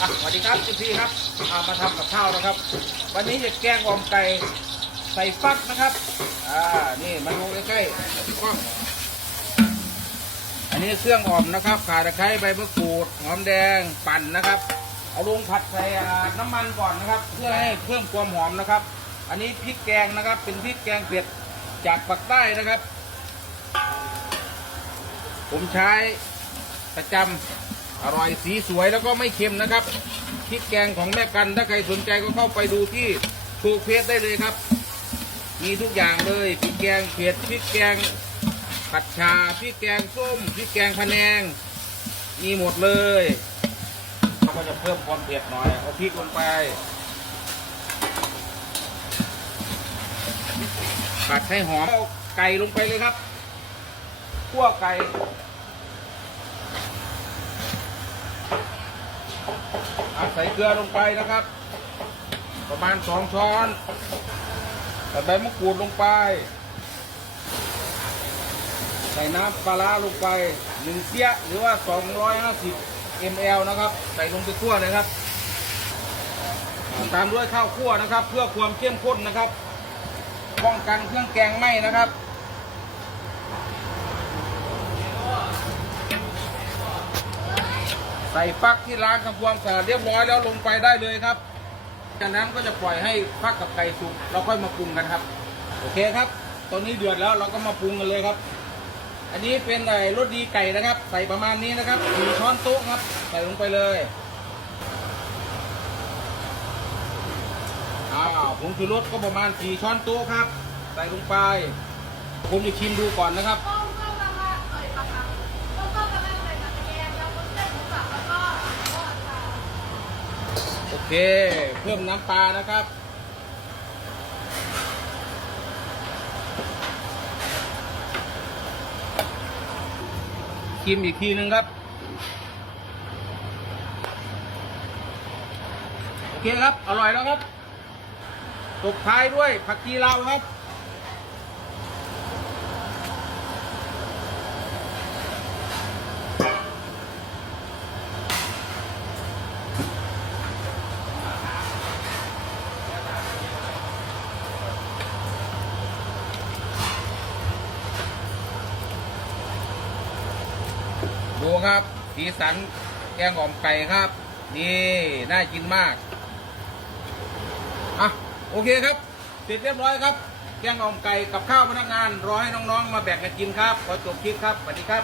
อะสวัสดีครับพี่พี่ครับอ่ามาทำกับข้าวนะครับ วันนี้จะแกงอ่อมไก่ใส่ฟักนะครับอ่านี่มาดูใกล้ๆกล้องอันนี้เครื่องอ่อมนะครับข่าตะไคร้ใบมะกรูดหอมแดงปั่นนะครับเอาลงผัดใส่น้ำมันก่อนนะครับ เพื่อให้เพิ่มความหอมนะครับ อันนี้พริกแกงนะครับ เป็นพริกแกงเผ็ดจากปักใต้นะครับ ผมใช้ประจำ อร่อยสีสวยแล้วก็ไม่เค็มนะครับพริกแกงของแม่กัน ถ้าใครสนใจก็เข้าไปดูที่ทูเฟสได้เลยครับ มีทุกอย่างเลยพริกแกงเผ็ดพริกแกงผัดชาพริกแกงส้มพริกแกงพะแนง มีหมดเลยเราก็จะเพิ่มความเผ็ดหน่อยเอาพริกลงไปผัดให้หอมเอาไก่ลงไปเลยครับ คั่วไก่ อะ ใส่เกลือลงไปนะครับ ประมาณสองช้อนใส่ใบมะกรูดลงไป ใส่น้ำปลาลงไปหนึ่งเสี้ยหรือว่า 250 ml นะครับ ใส่ลงไปคั่วเลยครับ ตามด้วยข้าวคั่วนะครับ เพื่อความเข้มข้นนะครับ ป้องกันเครื่องแกงไหม้นะครับ ใส่ฟักที่ล้างทำความสะอาดเรียบร้อยแล้วลงไปได้เลยครับ จากนั้นก็จะปล่อยให้ฟักกับไก่สุกเราค่อยมาปรุงกันครับ โอเคครับ ตอนนี้เดือดแล้วเราก็มาปรุงกันเลยครับ อันนี้เป็นไอ้รสดีไก่นะครับ ใส่ประมาณนี้นะครับสี่ช้อนโต๊ะครับ ใส่ลงไปเลยอ้าวผงชูรสก็ประมาณสี่ช้อนโต๊ะครับ ใส่ลงไปผมจะชิมดูก่อนนะครับ ต้มก็มาว่าเอ่ยปะคะต้มก็มาว่าเลยมาแกงแล้วก็เส้นหมูสับแล้วก็ทอดค่ะ โอ เค เพิ่มน้ำปลานะครับ ชิมอีกทีนึงครับ โอเคครับ อร่อยแล้วครับตกท้ายด้วยผักชีลาวครับ ดูครับสีสันแกงอ่อมไก่ครับ นี่น่ากินมากอะโอเคครับ เสร็จเรียบร้อยครับ แกงอ่อมไก่กับข้าวพนักงานรอให้น้องๆ มาแบ่งกันกินครับ ขอจบคลิปครับสวัสดีครับ